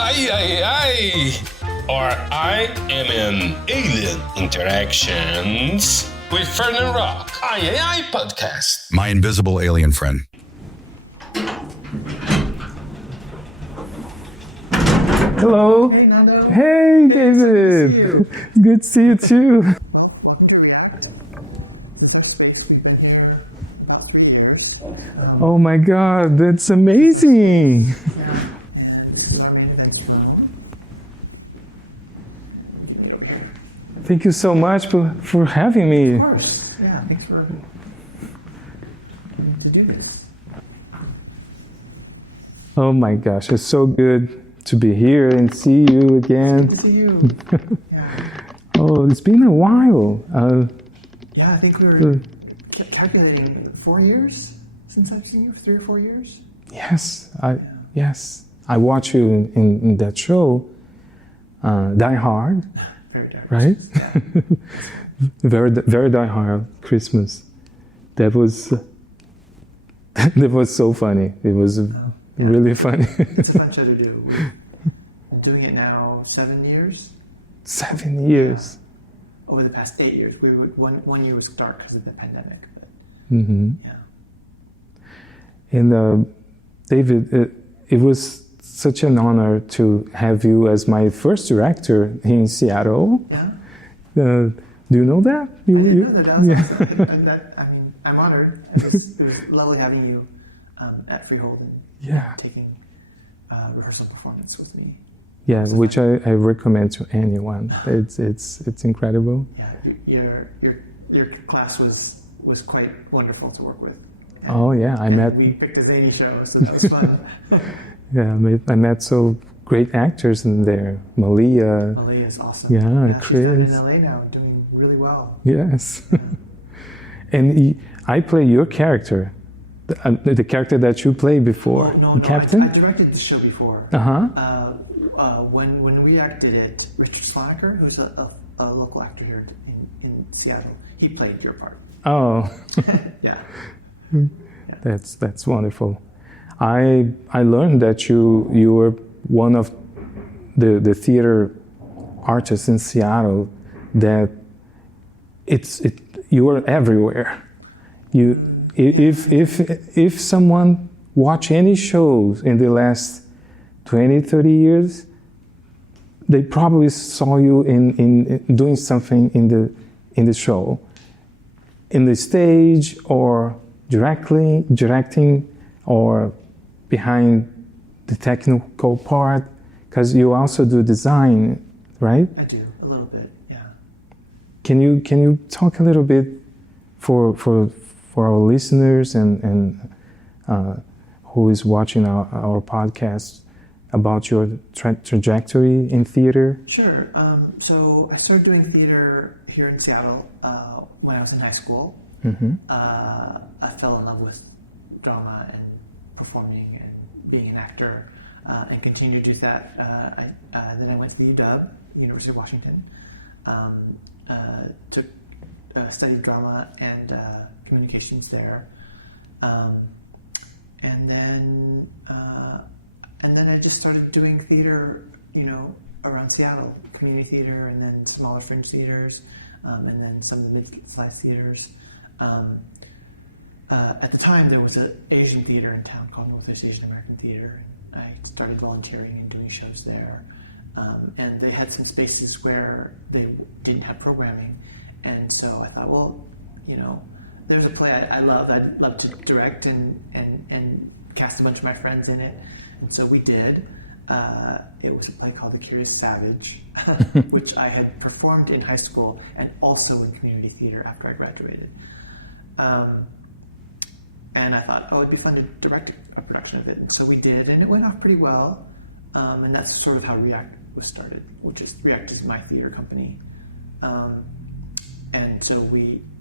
Hi, or I am an alien interactions with Fernand Rock. I podcast. My invisible alien friend. Hello. Hey, Nando. Hey, David. Good to see you too. Oh my God, that's amazing. Thank you so much for having me. Of course. Yeah, thanks for to do this. Oh my gosh, it's so good to be here and see you again. Good to see you. Yeah. Oh, it's been a while. Yeah, I think we were calculating 4 years since I've seen you, 3 or 4 years. Yes, I watched you in that show, Die Hard. Very diverse. Right? very Die Hard Christmas. That was so funny. It was really funny. It's a fun show to do. We're doing it now 7 years. 7 years. Over the past 8 years. We were, one year was dark because of the pandemic. But yeah. And David, it was such an honor to have you as my first director in Seattle. Yeah. Do you know that? I didn't know that. I'm honored. It was lovely having you at Freehold and taking rehearsal performance with me. Yeah, which I recommend to anyone. It's incredible. Yeah, your class was quite wonderful to work with. Yeah. Oh yeah, we picked a zany show, so that was fun. Yeah, I met so great actors in there. Malia. Malia is awesome. Yeah, Chris. She's down in LA now, doing really well. Yes. And I play your character, the character that you played before. No, Captain? I directed the show before. When we acted it, Richard Slacker, who's a local actor here in Seattle, he played your part. Oh. Yeah. That's wonderful. I learned that you were one of the theater artists in Seattle that you are everywhere. If someone watch any shows in the last 20, 30 years, they probably saw you in doing something in the show, in the stage, or directing, or behind the technical part, because you also do design, right? I do a little bit, yeah. Can you talk a little bit for our listeners and who is watching our podcast about your trajectory in theater? Sure. So I started doing theater here in Seattle when I was in high school. Mm-hmm. I fell in love with drama and performing and being an actor, and continued to do that. Then I went to the UW, University of Washington, studied drama and communications there, and then I just started doing theater, around Seattle, community theater, and then smaller fringe theaters, and then some of the mid-sized theaters. At the time, there was an Asian theater in town called Northwest Asian American Theater. I started volunteering and doing shows there. And they had some spaces where they didn't have programming. And so I thought, well, there's a play I love. I'd love to direct and cast a bunch of my friends in it. And so we did. It was a play called The Curious Savage, which I had performed in high school and also in community theater after I graduated. And I thought, it'd be fun to direct a production of it. And so we did, and it went off pretty well. And that's sort of how React was started, React is my theater company. And so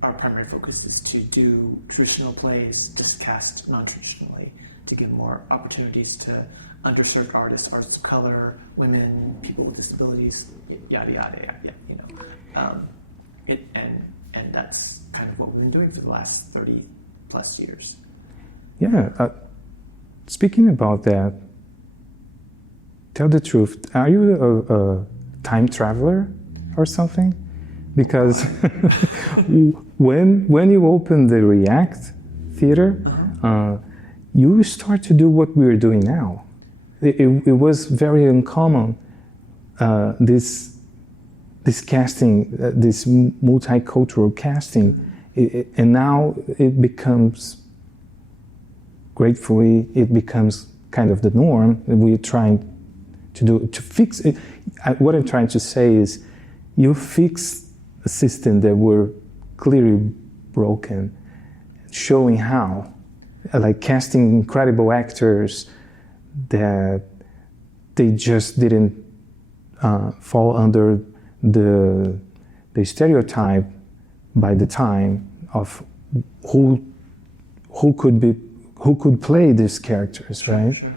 our primary focus is to do traditional plays, just cast non-traditionally, to give more opportunities to underserved artists, artists of color, women, people with disabilities, yada yada yada. And that's kind of what we've been doing for the last 30 plus years. Yeah. Speaking about that, tell the truth, are you a time traveler or something? Because when you open the React Theater, you start to do what we're doing now. It was very uncommon, this casting, this multicultural casting, and now it becomes, gratefully, it becomes kind of the norm. We're trying to fix it. What I'm trying to say is, you fix a system that were clearly broken, showing how, like casting incredible actors that they just didn't fall under the stereotype by the time of who could play these characters, right? Sure.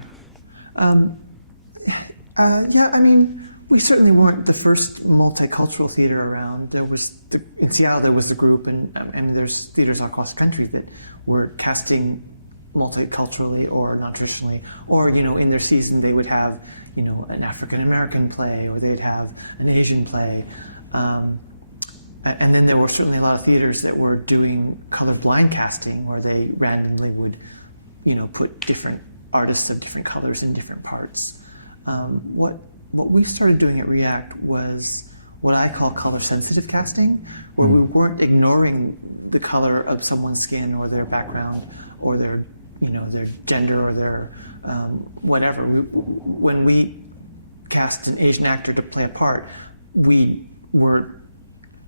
Yeah, I mean, we certainly weren't the first multicultural theater around. In Seattle, there was the group, and I mean, there's theaters all across the country that were casting multiculturally or not traditionally, or, you know, in their season they would have, you know, an African American play, or they'd have an Asian play. And then there were certainly a lot of theaters that were doing colorblind casting, where they randomly would, you know, put different artists of different colors in different parts. What we started doing at React was what I call color-sensitive casting, where we weren't ignoring the color of someone's skin or their background or their, you know, their gender or their whatever. When we cast an Asian actor to play a part, we were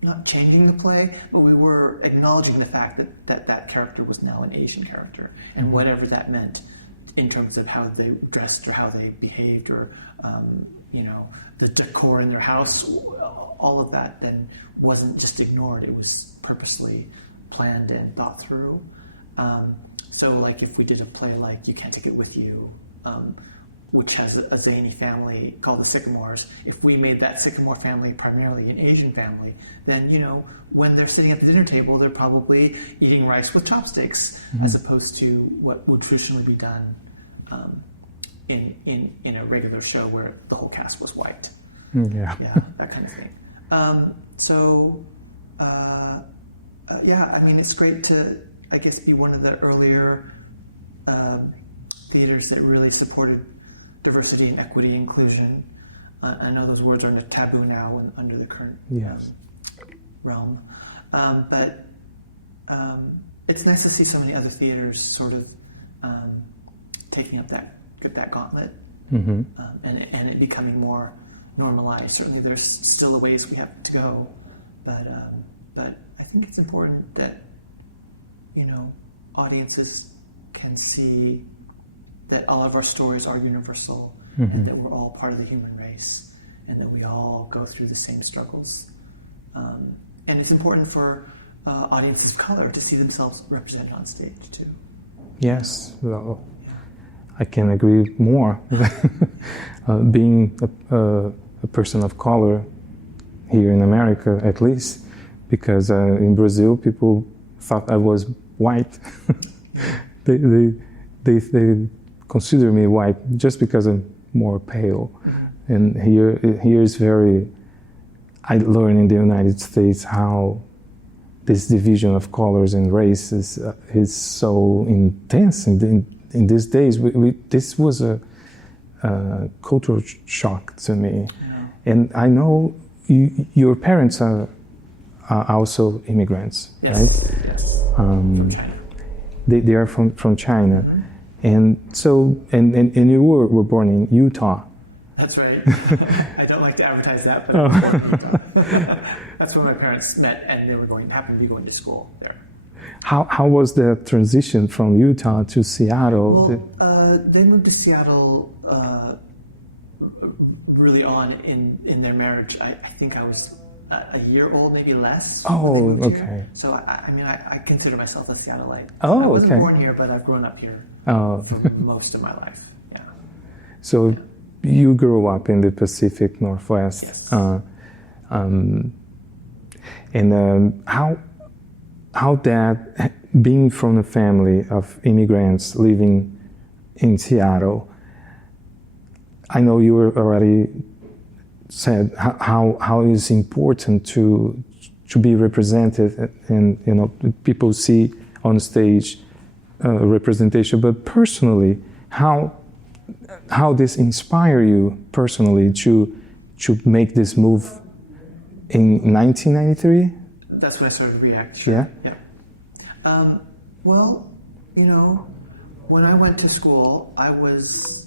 not changing the play, but we were acknowledging the fact that character was now an Asian character, and whatever that meant in terms of how they dressed or how they behaved, or you know, the decor in their house, all of that then wasn't just ignored, it was purposely planned and thought through. So like if we did a play like You Can't Take It With You, which has a zany family called the Sycamores, if we made that Sycamore family primarily an Asian family, then, you know, when they're sitting at the dinner table, they're probably eating rice with chopsticks, as opposed to what would traditionally be done in a regular show where the whole cast was white. Yeah. Yeah, that kind of thing. Yeah, I mean, it's great to, I guess, be one of the earlier theaters that really supported diversity and equity inclusion. I know those words are taboo now and under the current realm. But it's nice to see so many other theaters sort of taking up that gauntlet, and it becoming more normalized. Certainly there's still a ways we have to go, but I think it's important that, you know, audiences can see that all of our stories are universal, and that we're all part of the human race, and that we all go through the same struggles. And it's important for audiences of color to see themselves represented on stage too. Yes, well, I can agree more. Being a person of color here in America, at least, because in Brazil people thought I was white. they consider me white just because I'm more pale. And here is very. I learned in the United States how this division of colors and races is so intense in these days. This was a cultural shock to me. Yeah. And I know your parents are also immigrants, yes. Right? Yes. From China. They are from China. And so, and you were born in Utah. That's right. I don't like to advertise that, but I'm born in Utah. That's where my parents met, and they happened to be going to school there. How was the transition from Utah to Seattle? Well, they moved to Seattle really on in their marriage. I think I was a year old, maybe less. Oh, okay. Here. So I consider myself a Seattleite. Oh, I wasn't okay. born here, but I've grown up here for most of my life. Yeah. So. Yeah. You grew up in the Pacific Northwest. Yes. How that, being from a family of immigrants living in Seattle, I know you already said how it's important to be represented, and people see on stage representation. But personally, how this inspire you personally to make this move in 1993? That's when I started React. Yeah. Well, when I went to school, I was,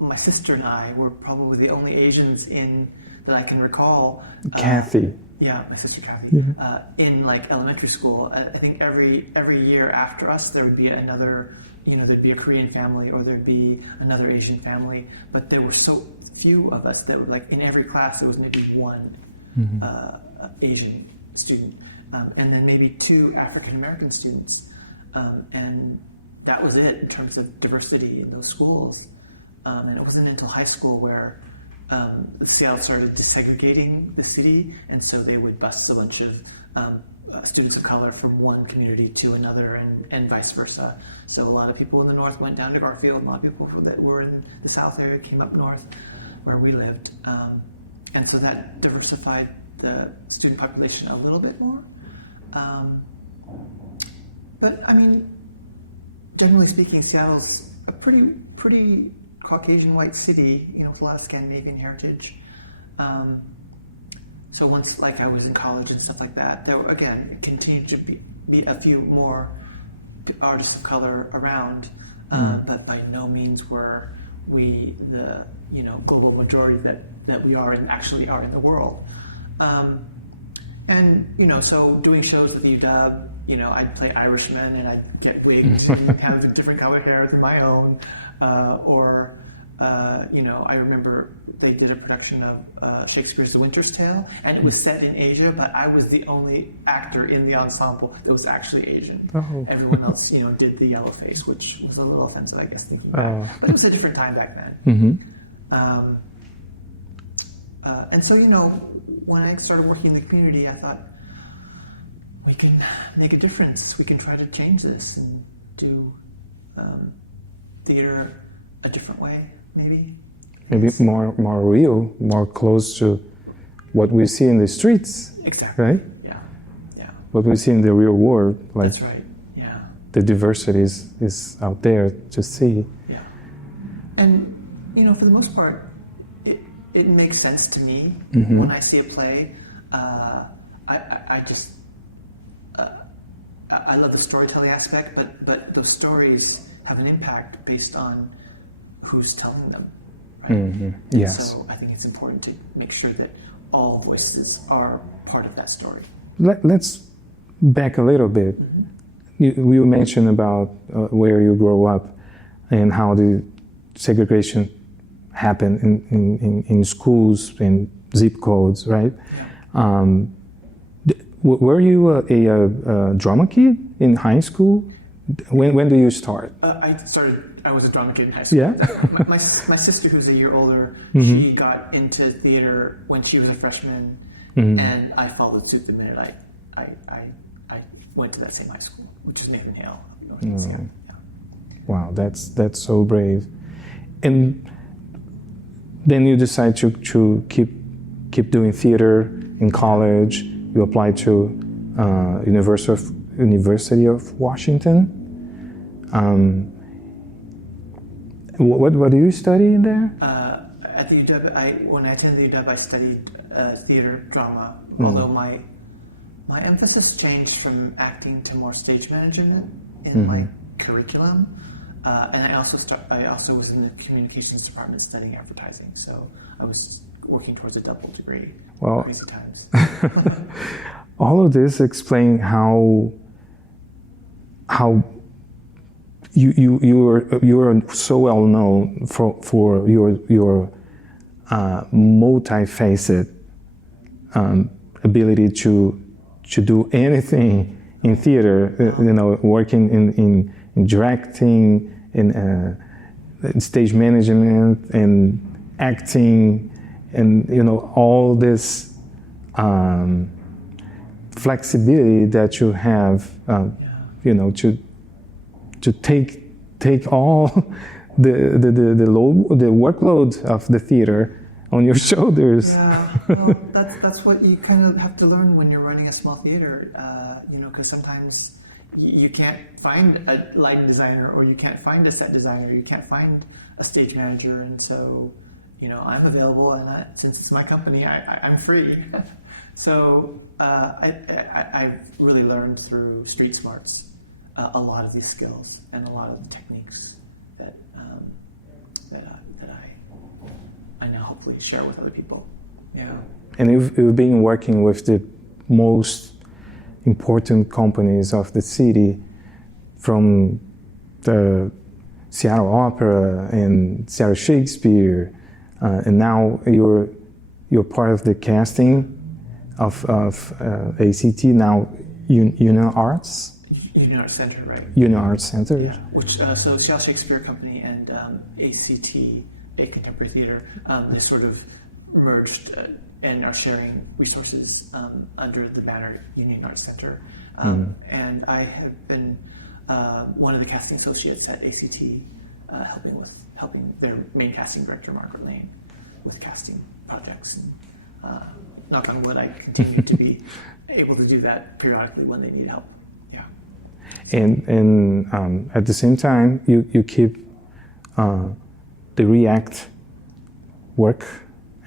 my sister and I were probably the only Asians that I can recall. Kathy. Yeah, my sister Kathy. Yeah. In like elementary school, I think every year after us, there would be another, there'd be a Korean family or there'd be another Asian family. But there were so few of us that were like in every class there was maybe one Asian student, and then maybe 2 African American students, and that was it in terms of diversity in those schools. And it wasn't until high school where Seattle started desegregating the city, and so they would bus a bunch of students of color from one community to another, and vice versa. So a lot of people in the north went down to Garfield, and a lot of people that were in the south area came up north where we lived. And so that diversified the student population a little bit more. But I mean, generally speaking, Seattle's a pretty Caucasian white city, with a lot of Scandinavian heritage. So once, like, I was in college and stuff like that, there were, again, it continued to be a few more artists of color around, but by no means were we the global majority that we are and actually are in the world. And so doing shows with UW, I'd play Irishman and I'd get wigged and have different colored hair than my own, I remember they did a production of Shakespeare's The Winter's Tale, and it was set in Asia, but I was the only actor in the ensemble that was actually Asian. Oh. Everyone else, did the yellow face, which was a little offensive, I guess, thinking back. But it was a different time back then. Mm-hmm. And so, when I started working in the community, I thought, we can make a difference. We can try to change this and do theater a different way, maybe. Maybe more real, more close to what we see in the streets. Exactly. Right? Yeah. What we see in the real world. Like, that's right. Yeah. The diversity is out there to see. Yeah. And, for the most part, it makes sense to me when I see a play. I just I love the storytelling aspect, but those stories have an impact based on who's telling them, right? Yes. So I think it's important to make sure that all voices are part of that story. Let's back a little bit. You mentioned about where you grow up and how the segregation happened in schools and zip codes, right? Were you a drama kid in high school? When do you start? I was a drama kid in high school. Yeah? my sister, who's a year older, she got into theater when she was a freshman, and I followed suit the minute I went to that same high school, which is Nathan Hale. Yeah. Wow, that's so brave. And then you decide to keep doing theater in college. You applied to University of Washington. What do you study in there? At the UW, when I attended the UW, I studied theater drama. Although my emphasis changed from acting to more stage management in my curriculum, and I also was in the communications department studying advertising. So I was working towards a double degree. Well, crazy times. All of this explain how you are so well known for your multifaceted ability to do anything in theater. Working in directing, in stage management, and acting, and all this flexibility that you have, to take all the workload of the theater on your shoulders. Yeah, well, that's what you kind of have to learn when you're running a small theater, because sometimes you can't find a lighting designer, or you can't find a set designer, you can't find a stage manager, and so, I'm available, and since it's my company, I'm free. So I've really learned through street smarts a lot of these skills and a lot of the techniques that I now hopefully share with other people. Yeah. And you've been working with the most important companies of the city, from the Seattle Opera and Seattle Shakespeare, and now you're part of the casting of ACT, now Union Arts? Union Arts Center, right? Union Arts Center. Yeah. Which so Seattle Shakespeare Company and ACT, A Contemporary Theater, they sort of merged and are sharing resources under the banner Union Arts Center. And I have been one of the casting associates at ACT, helping their main casting director, Margaret Lane, with casting projects. And knock on wood, I continue to be able to do that periodically when they need help. Yeah. And at the same time, you keep the React work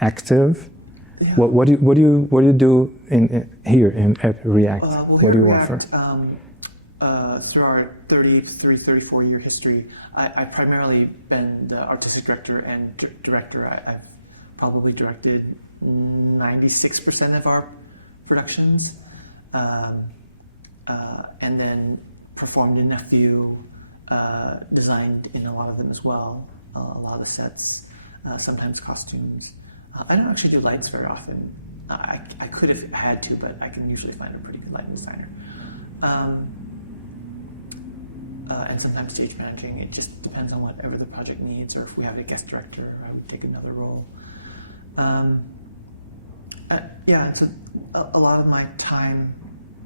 active. Yeah. What do you do here at React? What do you offer? Through our 34 year history, I primarily been the artistic director and director. I've probably directed 96% of our productions, and then performed in a few, designed in a lot of them as well, a lot of the sets, sometimes costumes. I don't actually do lights very often. I could have had to, but I can usually find a pretty good lighting designer. And sometimes stage managing. It just depends on whatever the project needs, or if we have a guest director, I would take another role. So a lot of my time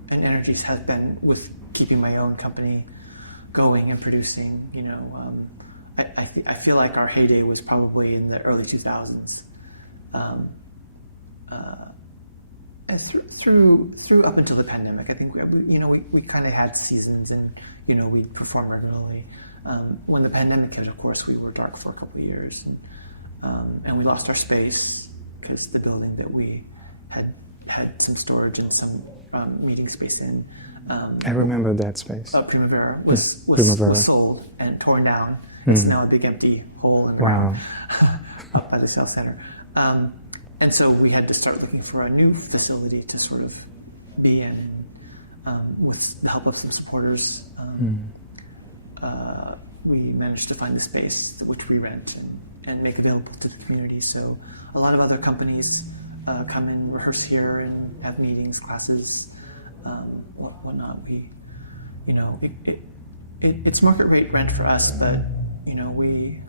and energies have been with keeping my own company going and producing. I feel like our heyday was probably in the early 2000s. And through up until the pandemic, I think we kind of had seasons, and we'd perform regularly. When the pandemic hit, of course, we were dark for a couple of years, and we lost our space because the building that we had some storage and some meeting space in. I remember that space. Primavera was sold and torn down. It's now a big empty hole up by the South Center. And so we had to start looking for a new facility to sort of be in, with the help of some supporters. We managed to find the space which we rent and make available to the community. So a lot of other companies come and rehearse here and have meetings, classes, whatnot. It's market rate rent for us, but we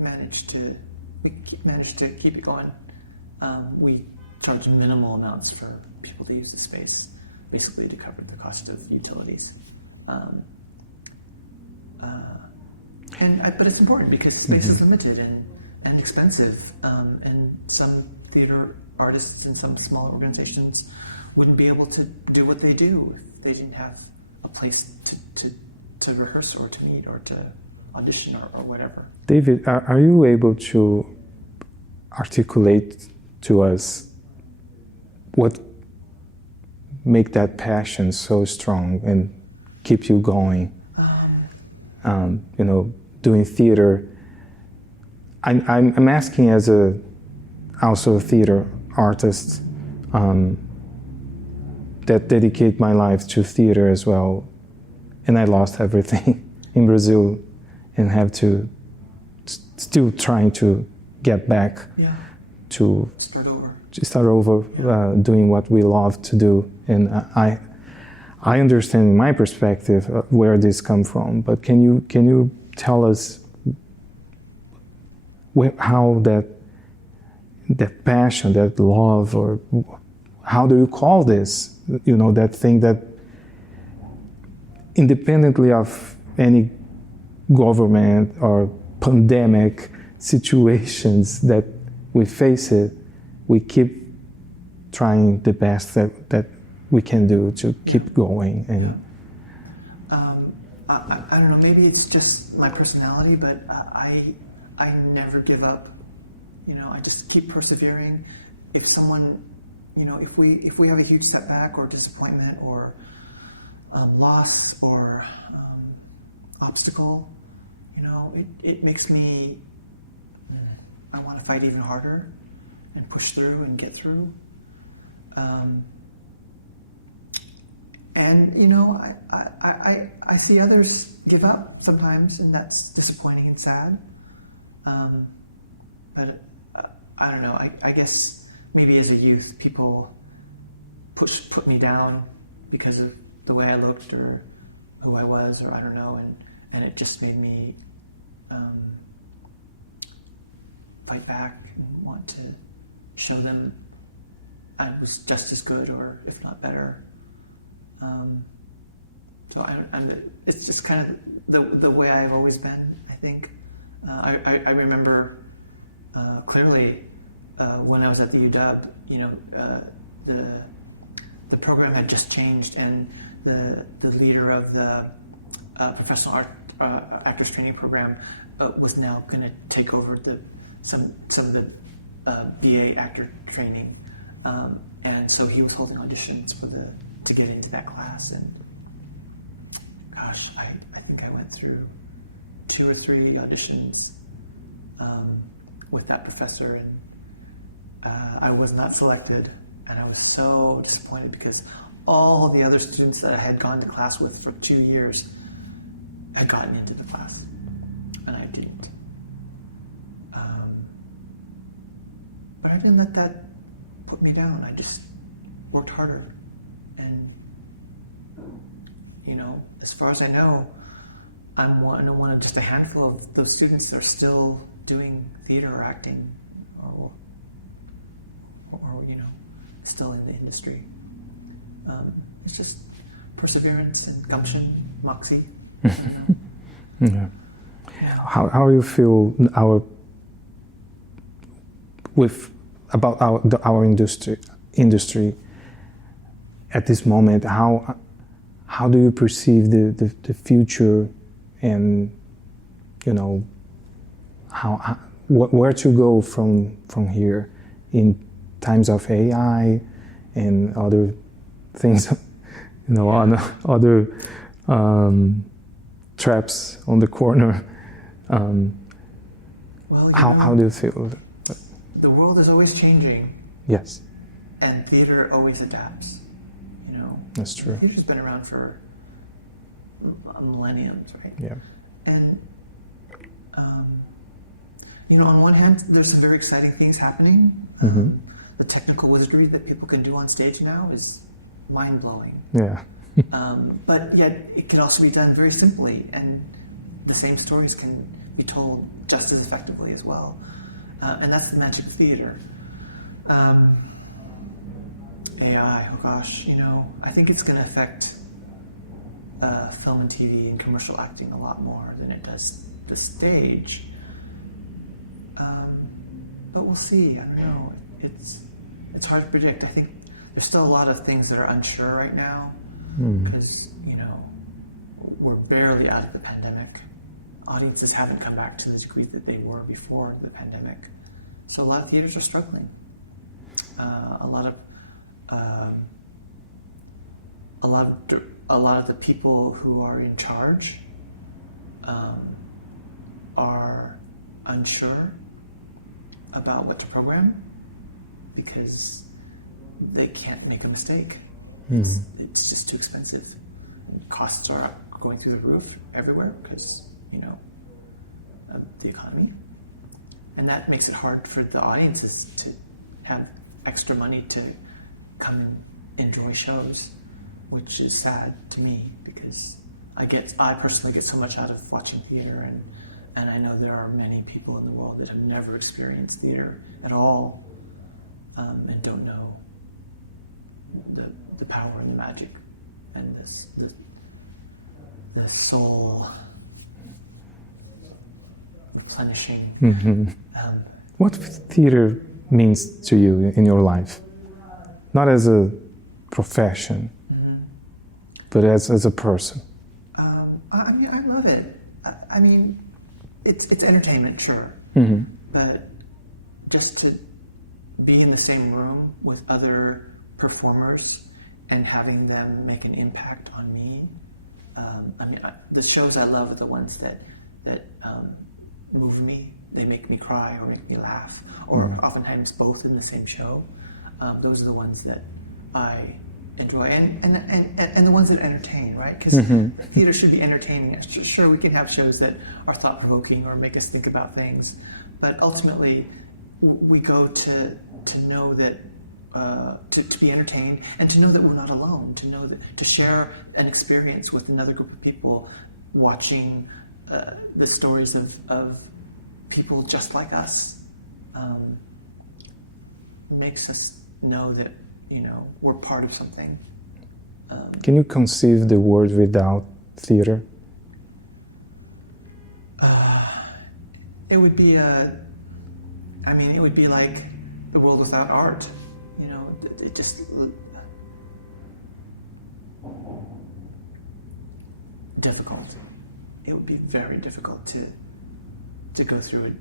managed to keep it going. We charge minimal amounts for people to use the space, basically to cover the cost of utilities. But it's important because space is limited and expensive, and some theater artists and some small organizations wouldn't be able to do what they do if they didn't have a place to rehearse or to meet or to audition or whatever. David, are you able to articulate to us what make that passion so strong and keep you going? Doing theater. I'm asking as also a theater artist that dedicate my life to theater as well, and I lost everything in Brazil and have to still trying to get back to start over doing what we love to do. And I understand in my perspective where this come from, but can you tell us how that passion, that love, or how do you call this? That thing that independently of any government or pandemic situations that we face it, we keep trying the best that we can do to keep going. And I don't know, maybe it's just my personality, but I never give up. I just keep persevering. If someone, if we have a huge setback or disappointment or loss or obstacle, it makes me, I want to fight even harder and push through and get through. I see others give up sometimes, and that's disappointing and sad. But I don't know. I guess maybe as a youth, people put me down because of the way I looked or who I was, or I don't know, and it just made me fight back and want to show them I was just as good, or if not better. So it's just kind of the way I've always been, I think. I remember clearly when I was at the UW, the program had just changed, and the leader of the professional actors training program was now going to take over some of the BA actor training, and so he was holding auditions to get into that class, and gosh, I think I went through 2 or 3 auditions with that professor, and I was not selected, and I was so disappointed because all the other students that I had gone to class with for 2 years had gotten into the class, and I didn't. But I didn't let that put me down. I just worked harder, and as far as I know, I'm one of just a handful of those students that are still doing theater or acting, or still in the industry. It's just perseverance and gumption, moxie. Yeah. How do you feel about our industry at this moment? How do you perceive the future, and where to go from here in times of AI and other things, other traps on the corner? How do you feel? The world is always changing. Yes. And theater always adapts. That's true. Theater's been around for millenniums, right? Yeah. And on one hand, there's some very exciting things happening. Mm-hmm. The technical wizardry that people can do on stage now is mind-blowing. Yeah. But yet, it can also be done very simply, and the same stories can be told just as effectively as well. And that's the magic of theater. AI, oh gosh, I think it's going to affect film and TV and commercial acting a lot more than it does the stage. But we'll see. I don't know. It's hard to predict. I think there's still a lot of things that are unsure right now because we're barely out of the pandemic. Audiences haven't come back to the degree that they were before the pandemic, so a lot of theaters are struggling. A lot of the people who are in charge are unsure about what to program because they can't make a mistake. It's just too expensive. Costs are going through the roof everywhere because the economy, and that makes it hard for the audiences to have extra money to come and enjoy shows, which is sad to me because I personally get so much out of watching theater, and I know there are many people in the world that have never experienced theater at all, and don't know the power and the magic and the soul replenishing. What theater means to you in your life? Not as a profession, but as a person. I mean, I love it. I mean, it's entertainment, sure, but just to be in the same room with other performers and having them make an impact on me. I mean, the shows I love are the ones that move me. They make me cry or make me laugh, or oftentimes both in the same show. Those are the ones that I enjoy, and the ones that entertain, right? Because theater should be entertaining. Sure, we can have shows that are thought-provoking or make us think about things, but ultimately, we go to know that to be entertained, and to know that we're not alone. To know that to share an experience with another group of people, watching the stories of people just like us, makes us know that we're part of something. Can you conceive the world without theater? It would be it would be like the world without art. It just difficult. It would be very difficult to go through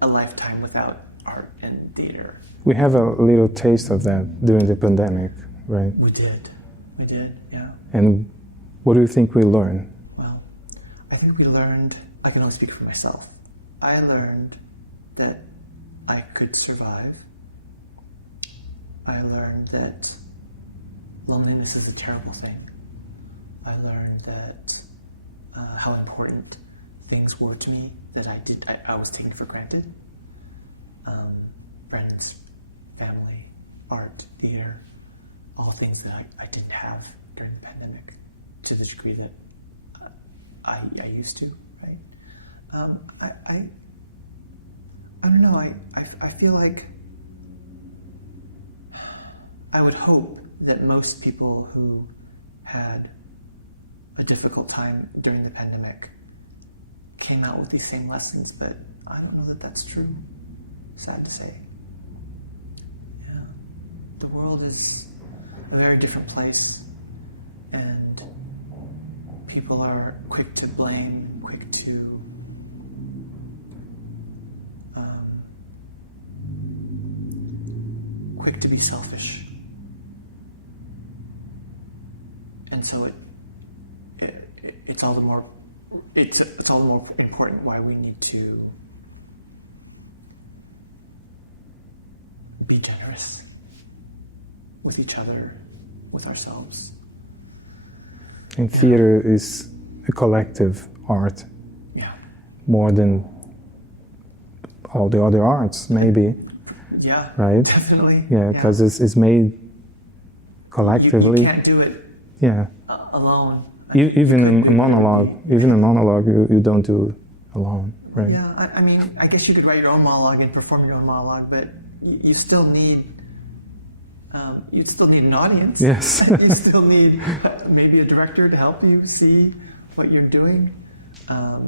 a lifetime without art and theater. We have a little taste of that during the pandemic, right? We did, yeah. And what do you think we learned? Well, I think we learned, I can only speak for myself, I learned that I could survive. I learned that loneliness is a terrible thing. I learned that how important things were to me that I was taking for granted. Friends, family, art, theater, all things that I didn't have during the pandemic to the degree that I used to, right? I don't know, I feel like I would hope that most people who had a difficult time during the pandemic came out with these same lessons, but I don't know that that's true. Sad to say. Yeah. The world is a very different place, and people are quick to blame, quick to be selfish. And so it's all the more important why we need to be generous with each other, with ourselves. And theater is a collective art. Yeah. More than all the other arts, maybe. Yeah. Right? Definitely. Yeah, because it's made collectively. You can't do it. Yeah. Alone. Even a monologue, you don't do alone, right? Yeah, I mean, I guess you could write your own monologue and perform your own monologue, but you still need an audience. Yes. You still need maybe a director to help you see what you're doing. A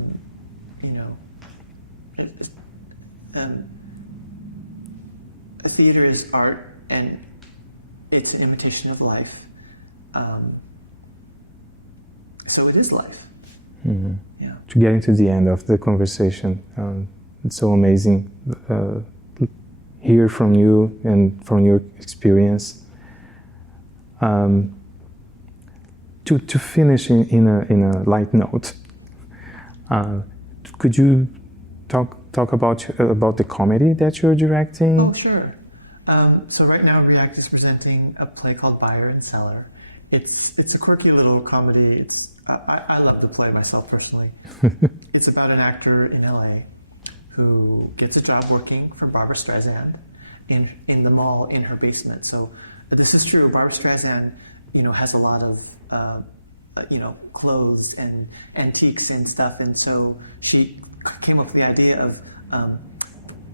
theater is art, and it's an imitation of life. So it is life. Mm-hmm. Yeah. To get into the end of the conversation, it's so amazing hear from you and from your experience. To finish in a light note, could you talk about the comedy that you're directing? Oh, sure. So right now, React is presenting a play called Buyer and Seller. It's a quirky little comedy. I love the play myself personally. It's about an actor in LA who gets a job working for Barbra Streisand in the mall in her basement. So this is true. Barbra Streisand, has a lot of clothes and antiques and stuff, and so she came up with the idea of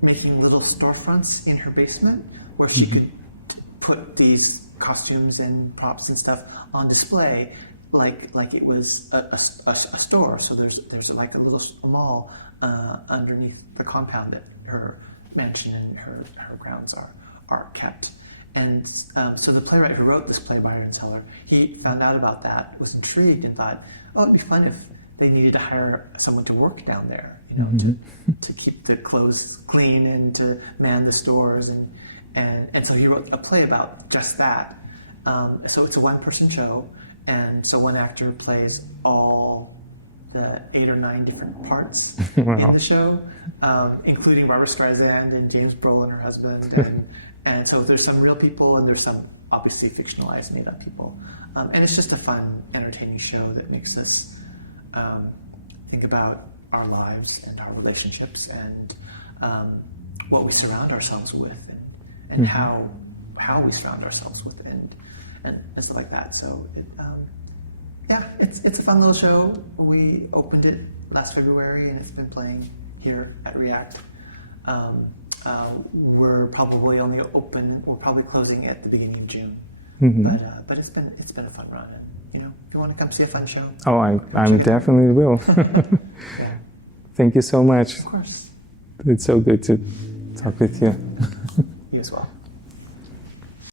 making little storefronts in her basement where she could put these costumes and props and stuff on display like it was a store. So there's like a mall underneath the compound that her mansion and her grounds are kept. And so the playwright who wrote this play, Byron Seller, he found out about that, was intrigued, and thought, oh, it'd be fun if they needed to hire someone to work down there, to keep the clothes clean and to man the stores, and so he wrote a play about just that. So it's a one-person show, and so one actor plays all the 8 or 9 different parts in the show, including Barbra Streisand and James Brolin, her husband, and so there's some real people and there's some obviously fictionalized, made-up people, and it's just a fun, entertaining show that makes us think about our lives and our relationships and what we surround ourselves with, and how we surround ourselves with, and stuff like that. So it's a fun little show. We opened it last February, and it's been playing here at React. We're probably we're probably closing at the beginning of June. But it's been a fun run. And, if you want to come see a fun show. Oh, I definitely will. Yeah. Thank you so much. Of course. It's so good to talk with you. You as well.